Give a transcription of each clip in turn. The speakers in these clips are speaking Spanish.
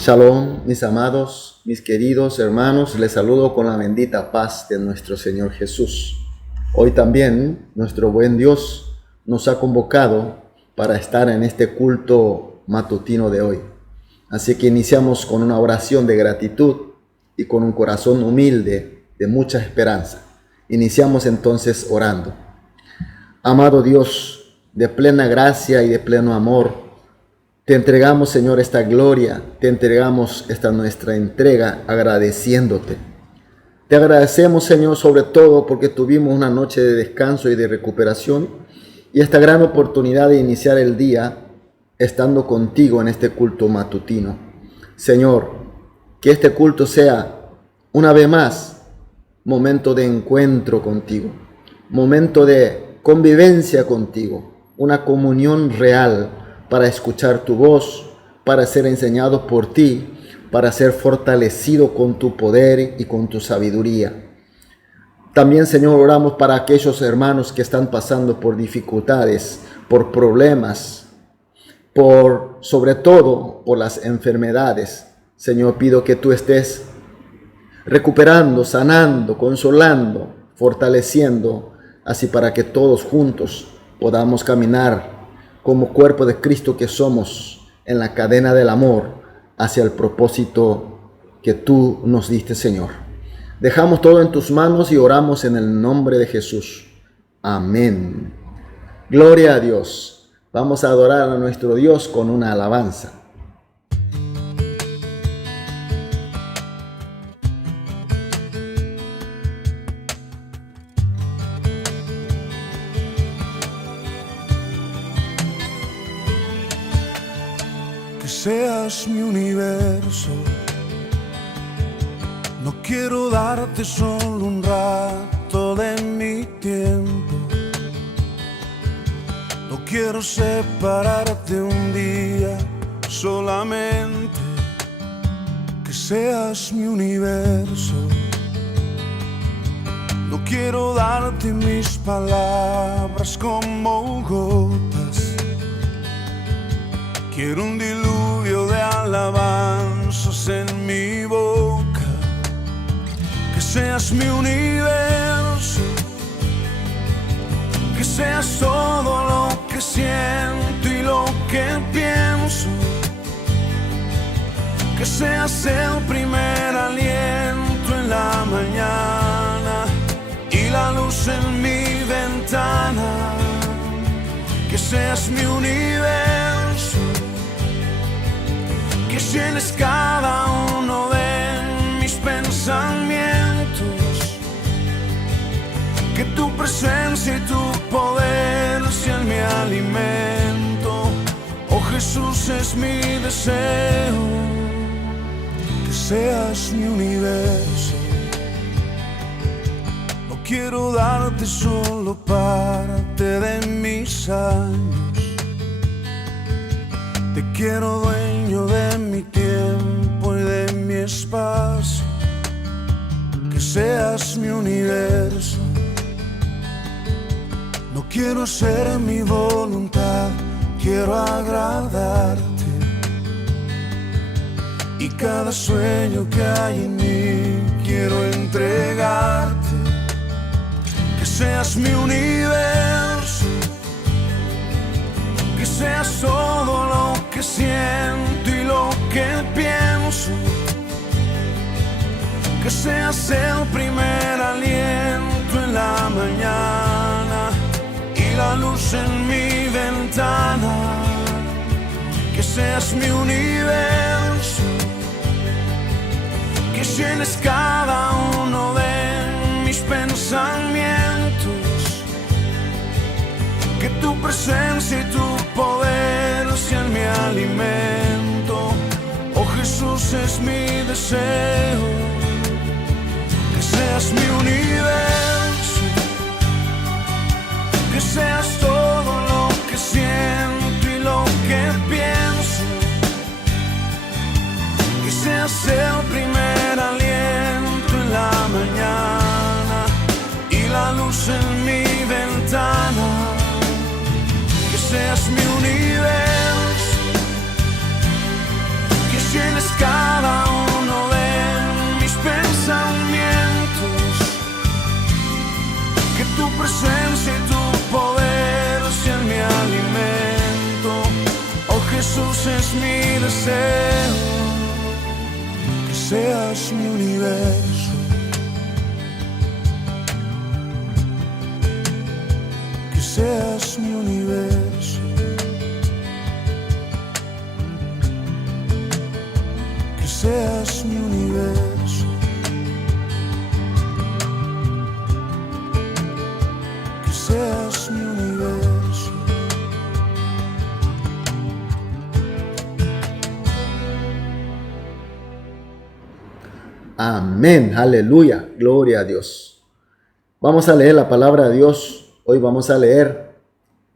Shalom, mis amados, mis queridos hermanos, les saludo con la bendita paz de nuestro Señor Jesús. Hoy también nuestro buen Dios nos ha convocado para estar en este culto matutino de hoy. Así que iniciamos con una oración de gratitud y con un corazón humilde de mucha esperanza. Iniciamos entonces orando. Amado Dios, de plena gracia y de pleno amor, te entregamos, Señor, esta gloria, te entregamos esta nuestra entrega agradeciéndote. Te agradecemos, Señor, sobre todo porque tuvimos una noche de descanso y de recuperación y esta gran oportunidad de iniciar el día estando contigo en este culto matutino. Señor, que este culto sea una vez más momento de encuentro contigo, momento de convivencia contigo, una comunión real para escuchar tu voz, para ser enseñado por ti, para ser fortalecido con tu poder y con tu sabiduría. También, Señor, oramos para aquellos hermanos que están pasando por dificultades, por problemas, sobre todo por las enfermedades. Señor, pido que tú estés recuperando, sanando, consolando, fortaleciendo, así para que todos juntos podamos caminar como cuerpo de Cristo que somos en la cadena del amor hacia el propósito que tú nos diste, Señor. Dejamos todo en tus manos y oramos en el nombre de Jesús. Amén. Gloria a Dios. Vamos a adorar a nuestro Dios con una alabanza. Seas mi universo, no quiero darte solo un rato de mi tiempo, no quiero separarte un día solamente, que seas mi universo, no quiero darte mis palabras como gotas. Quiero un diluvio de alabanzas en mi boca, que seas mi universo, que seas todo lo que siento y lo que pienso, que seas el primer aliento en la mañana y la luz en mi ventana, que seas mi universo, que llenes cada uno de mis pensamientos, que tu presencia y tu poder sean mi alimento. Oh Jesús, es mi deseo, que seas mi universo. No quiero darte solo parte de mis años, te quiero dueño de mi tiempo y de mi espacio, que seas mi universo. No quiero hacer mi voluntad, quiero agradarte, y cada sueño que hay en mí quiero entregarte, que seas mi universo, que seas todo lo que siento y lo que pienso, que seas el primer aliento en la mañana y la luz en mi ventana, que seas mi universo, que llenes cada uno de mis pensamientos, que tu presencia y tu poder sean mi alimento. Oh Jesús, es mi deseo, que seas mi universo, que seas todo lo que siento y lo que pienso, que seas el primer aliento en la mañana y la luz en mi ventana, seas mi universo, que llenes cada Jesús es mi deseo, que seas mi universo, que seas mi universo, que seas mi universo, que seas mi universo. Amén, aleluya, gloria a Dios. Vamos a leer la palabra de Dios. Hoy vamos a leer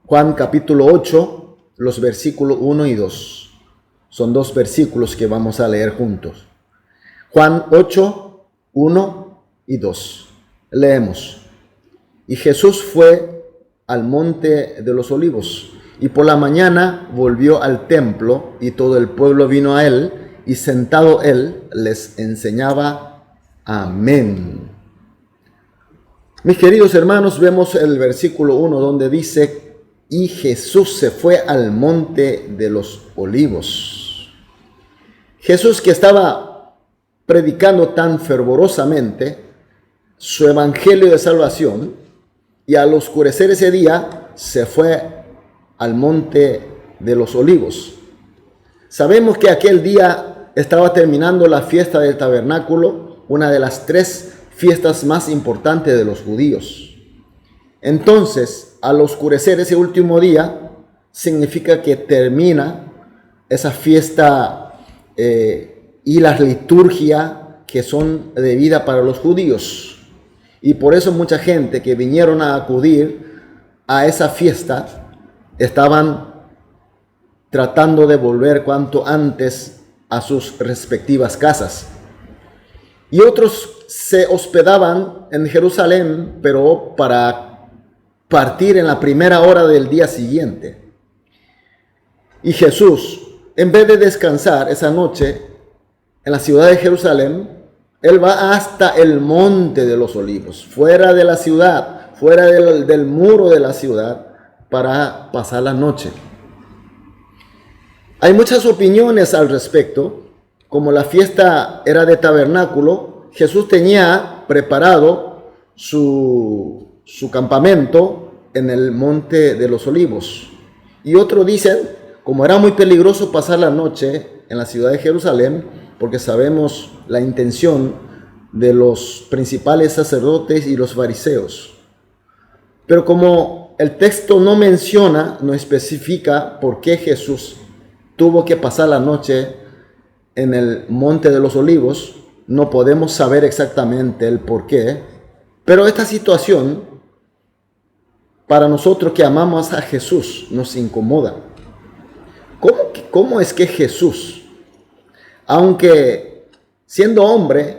Juan capítulo 8, los versículos 1 y 2. Son dos versículos que vamos a leer juntos. Juan 8, 1 y 2. Leemos. Y Jesús fue al monte de los olivos, y por la mañana volvió al templo, y todo el pueblo vino a él, y sentado él les enseñaba. Amén. Mis queridos hermanos, vemos el versículo 1 donde dice, y Jesús se fue al monte de los olivos. Jesús, que estaba predicando tan fervorosamente su evangelio de salvación, y al oscurecer ese día se fue al monte de los olivos. Sabemos que aquel día estaba terminando la fiesta del tabernáculo, una de las 3 fiestas más importantes de los judíos. Entonces, al oscurecer ese último día, significa que termina esa fiesta y la liturgia que son debidas para los judíos. Y por eso mucha gente que vinieron a acudir a esa fiesta estaban tratando de volver cuanto antes a sus respectivas casas. Y otros se hospedaban en Jerusalén, pero para partir en la primera hora del día siguiente. Y Jesús, en vez de descansar esa noche en la ciudad de Jerusalén, él va hasta el monte de los olivos, fuera de la ciudad, fuera del muro de la ciudad, para pasar la noche. Hay muchas opiniones al respecto. Como la fiesta era de tabernáculo, Jesús tenía preparado su campamento en el monte de los olivos. Y otros dicen, como era muy peligroso pasar la noche en la ciudad de Jerusalén, porque sabemos la intención de los principales sacerdotes y los fariseos. Pero como el texto no menciona, no especifica por qué Jesús tuvo que pasar la noche en el monte de los olivos, no podemos saber exactamente el por qué, pero esta situación para nosotros que amamos a Jesús nos incomoda. ¿Cómo es que Jesús, aunque siendo hombre,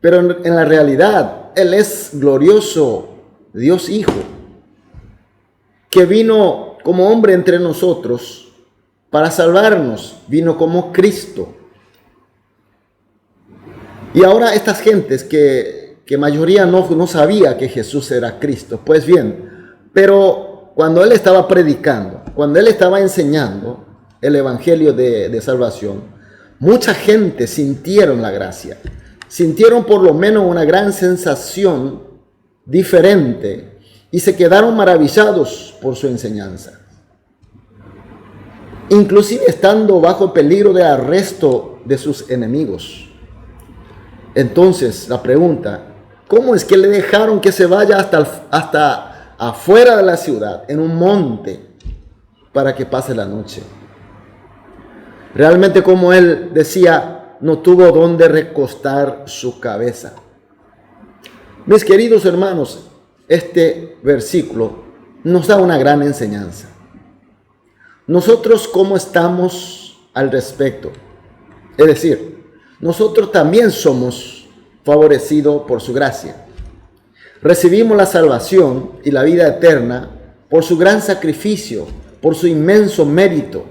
pero en la realidad Él es glorioso Dios Hijo, que vino como hombre entre nosotros para salvarnos, vino como Cristo? Y ahora estas gentes que mayoría no sabía que Jesús era Cristo, pues bien, pero cuando Él estaba predicando, cuando Él estaba enseñando el evangelio de salvación, mucha gente sintieron la gracia, sintieron por lo menos una gran sensación diferente y se quedaron maravillados por su enseñanza. Inclusive estando bajo peligro de arresto de sus enemigos. Entonces, la pregunta, ¿cómo es que le dejaron que se vaya hasta afuera de la ciudad, en un monte, para que pase la noche? Realmente, como él decía, no tuvo donde recostar su cabeza. Mis queridos hermanos, este versículo nos da una gran enseñanza. Nosotros, ¿cómo estamos al respecto? Es decir, nosotros también somos favorecidos por su gracia. Recibimos la salvación y la vida eterna por su gran sacrificio, por su inmenso mérito.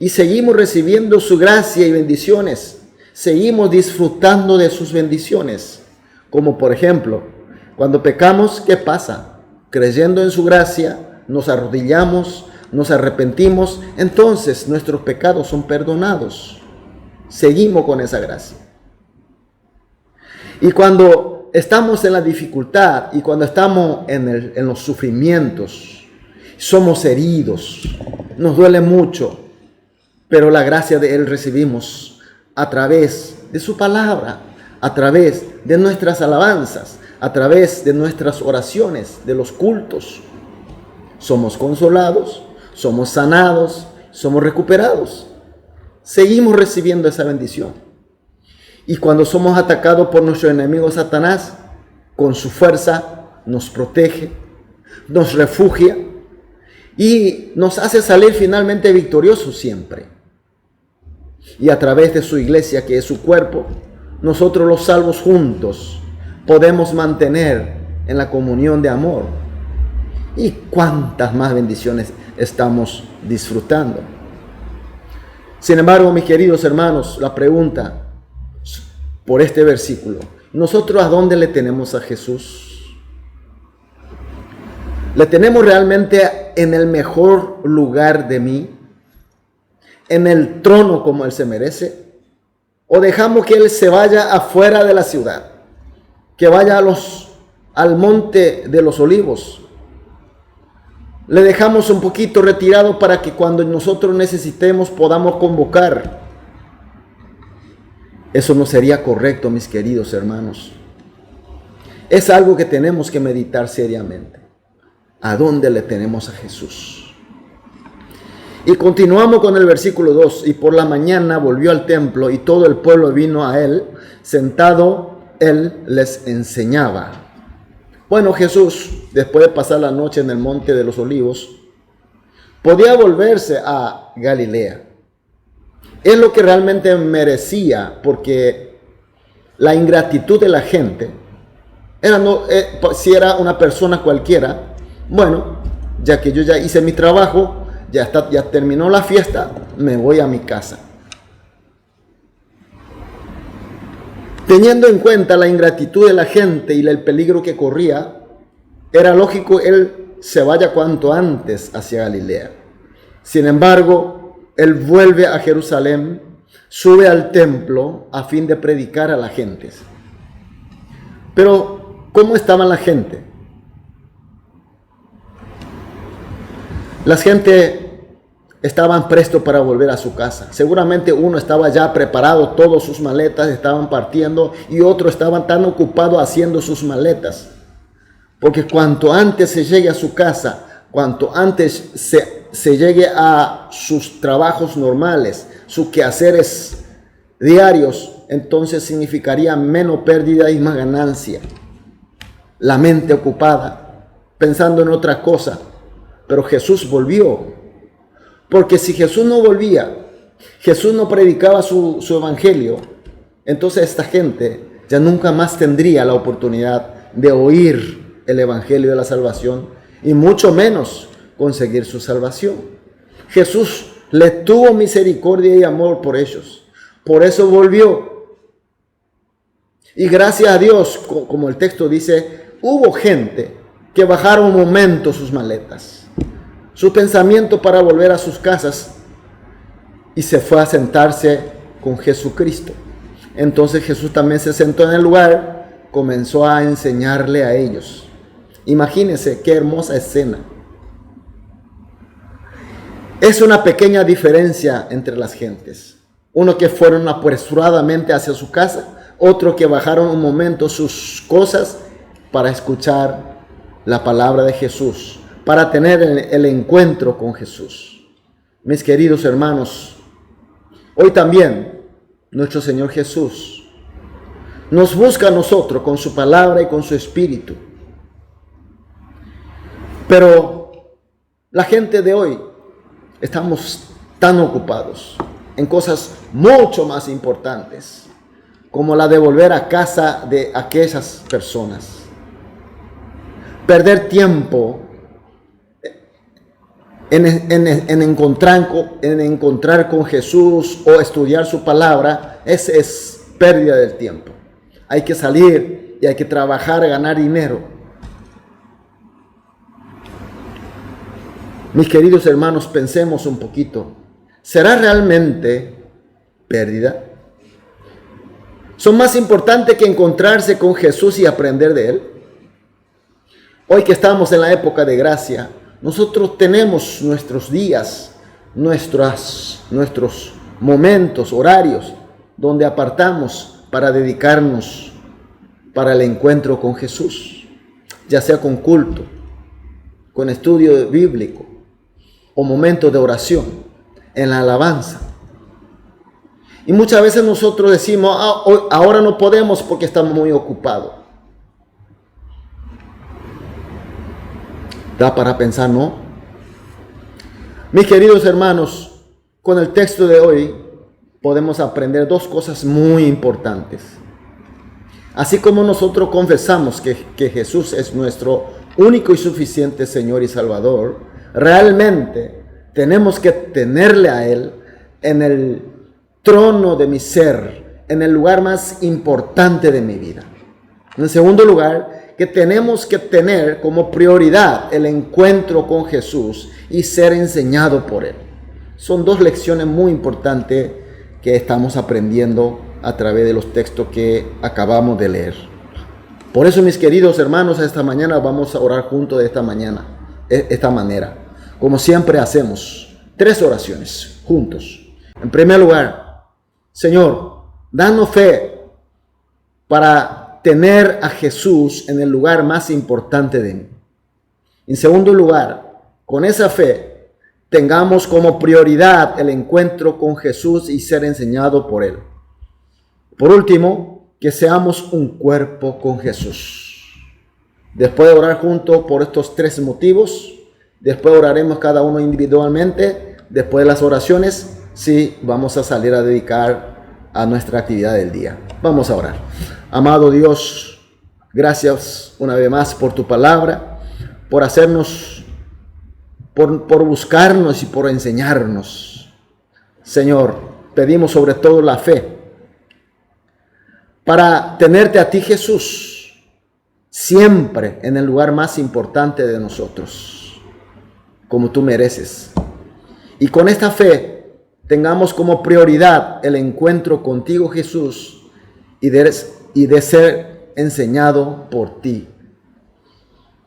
Y seguimos recibiendo su gracia y bendiciones. Seguimos disfrutando de sus bendiciones. Como por ejemplo, cuando pecamos, ¿qué pasa? Creyendo en su gracia, nos arrodillamos, nos arrepentimos, entonces nuestros pecados son perdonados. Seguimos con esa gracia. Y cuando estamos en la dificultad y cuando estamos en los sufrimientos, somos heridos, nos duele mucho, pero la gracia de Él recibimos a través de su palabra, a través de nuestras alabanzas, a través de nuestras oraciones, de los cultos. Somos consolados, somos sanados, somos recuperados. Seguimos recibiendo esa bendición. Y cuando somos atacados por nuestro enemigo Satanás, con su fuerza nos protege, nos refugia y nos hace salir finalmente victoriosos siempre. Y a través de su iglesia, que es su cuerpo, nosotros los salvos juntos podemos mantener en la comunión de amor. Y cuántas más bendiciones estamos disfrutando. Sin embargo, mis queridos hermanos, la pregunta por este versículo: ¿nosotros a dónde le tenemos a Jesús? ¿Le tenemos realmente en el mejor lugar de mí? ¿En el trono como Él se merece? ¿O dejamos que Él se vaya afuera de la ciudad? Que vaya al monte de los olivos. Le dejamos un poquito retirado para que cuando nosotros necesitemos podamos convocar. Eso no sería correcto, mis queridos hermanos. Es algo que tenemos que meditar seriamente. ¿A dónde le tenemos a Jesús? Y continuamos con el versículo 2. Y por la mañana volvió al templo y todo el pueblo vino a Él. Sentado, Él les enseñaba. Bueno, Jesús, después de pasar la noche en el monte de los olivos, podía volverse a Galilea. Es lo que realmente merecía, porque la ingratitud de la gente si era una persona cualquiera, bueno, ya que yo ya hice mi trabajo, ya terminó la fiesta, me voy a mi casa. Teniendo en cuenta la ingratitud de la gente y el peligro que corría, era lógico Él se vaya cuanto antes hacia Galilea. Sin embargo, Él vuelve a Jerusalén, sube al templo a fin de predicar a la gente. Pero, ¿cómo estaba la gente? La gente estaban prestos para volver a su casa. Seguramente uno estaba ya preparado, todas sus maletas estaban partiendo y otros estaban tan ocupados haciendo sus maletas. Porque cuanto antes se llegue a su casa, cuanto antes se llegue a sus trabajos normales, sus quehaceres diarios, entonces significaría menos pérdida y más ganancia. La mente ocupada, pensando en otra cosa. Pero Jesús volvió. Porque si Jesús no volvía, Jesús no predicaba su evangelio, entonces esta gente ya nunca más tendría la oportunidad de oír el evangelio de la salvación y mucho menos conseguir su salvación. Jesús le tuvo misericordia y amor por ellos. Por eso volvió. Y gracias a Dios, como el texto dice, hubo gente que bajaron un momento sus maletas, su pensamiento para volver a sus casas y se fue a sentarse con Jesucristo. Entonces Jesús también se sentó en el lugar, comenzó a enseñarle a ellos. Imagínense qué hermosa escena. Es una pequeña diferencia entre las gentes. Uno que fueron apresuradamente hacia su casa, otro que bajaron un momento sus cosas para escuchar la palabra de Jesús, para tener el encuentro con Jesús. Mis queridos hermanos, hoy también nuestro Señor Jesús nos busca a nosotros con su palabra y con su espíritu. Pero la gente de hoy estamos tan ocupados en cosas mucho más importantes, como la de volver a casa de aquellas personas. Perder tiempo en encontrar con Jesús o estudiar su palabra es pérdida del tiempo. Hay que salir y hay que trabajar, ganar dinero. Mis queridos hermanos, pensemos un poquito. ¿Será realmente pérdida? ¿Son más importantes que encontrarse con Jesús y aprender de Él? Hoy que estamos en la época de gracia, nosotros tenemos nuestros días, nuestros momentos, horarios, donde apartamos para dedicarnos para el encuentro con Jesús, ya sea con culto, con estudio bíblico o momentos de oración, en la alabanza. Y muchas veces nosotros decimos, ahora no podemos porque estamos muy ocupados. Da para pensar, ¿no? Mis queridos hermanos, con el texto de hoy podemos aprender dos cosas muy importantes. Así como nosotros confesamos que Jesús es nuestro único y suficiente Señor y Salvador, realmente tenemos que tenerle a Él en el trono de mi ser, en el lugar más importante de mi vida. En segundo lugar, que tenemos que tener como prioridad el encuentro con Jesús y ser enseñado por Él. Son dos lecciones muy importantes que estamos aprendiendo a través de los textos que acabamos de leer. Por eso, mis queridos hermanos, esta mañana vamos a orar juntos de esta manera. Como siempre hacemos, 3 oraciones juntos. En primer lugar, Señor, danos fe para tener a Jesús en el lugar más importante de mí. En segundo lugar, con esa fe, tengamos como prioridad el encuentro con Jesús y ser enseñado por Él. Por último, que seamos un cuerpo con Jesús. Después de orar juntos por estos 3 motivos, después oraremos cada uno individualmente. Después de las oraciones, sí, vamos a salir a dedicar a nuestra actividad del día. Vamos a orar. Amado Dios, gracias una vez más por tu palabra, por hacernos, por buscarnos y por enseñarnos. Señor, pedimos sobre todo la fe para tenerte a ti, Jesús, siempre en el lugar más importante de nosotros, como tú mereces. Y con esta fe tengamos como prioridad el encuentro contigo, Jesús, y de ser enseñado por ti.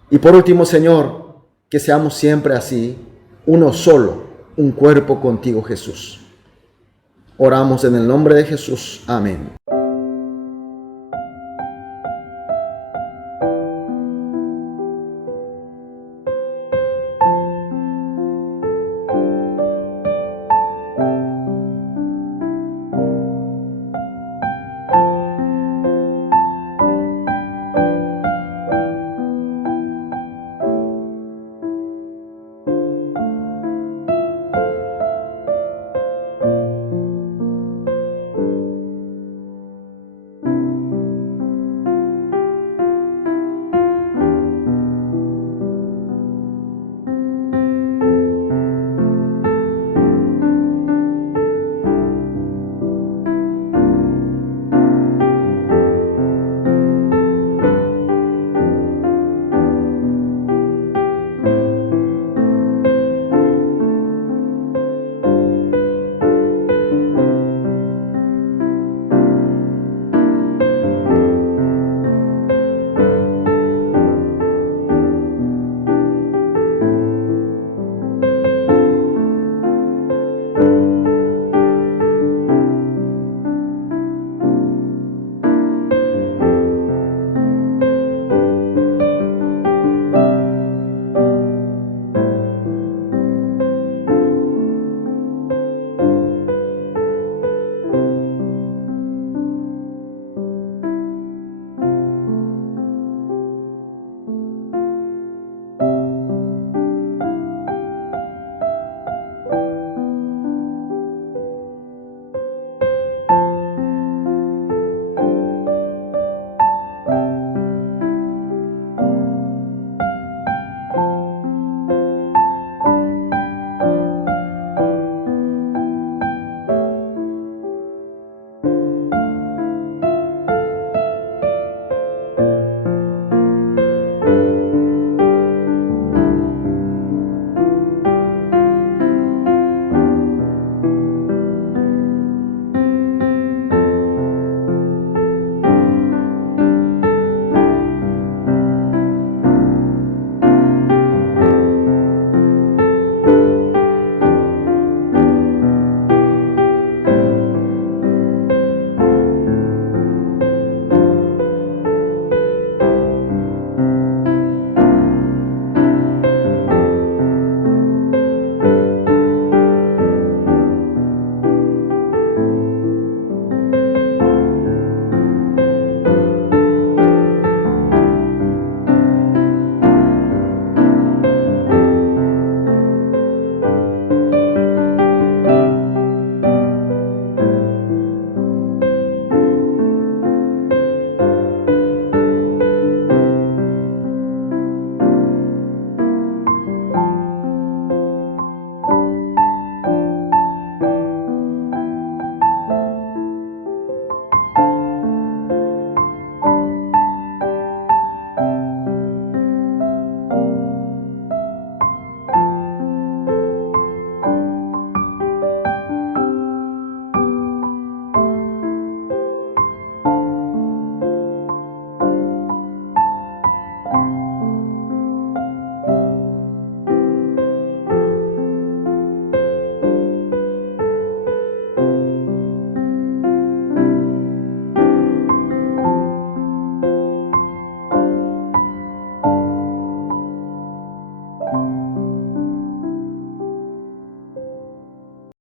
Y por último, Señor, que seamos siempre así, uno solo, un cuerpo contigo, Jesús. Oramos en el nombre de Jesús. Amén.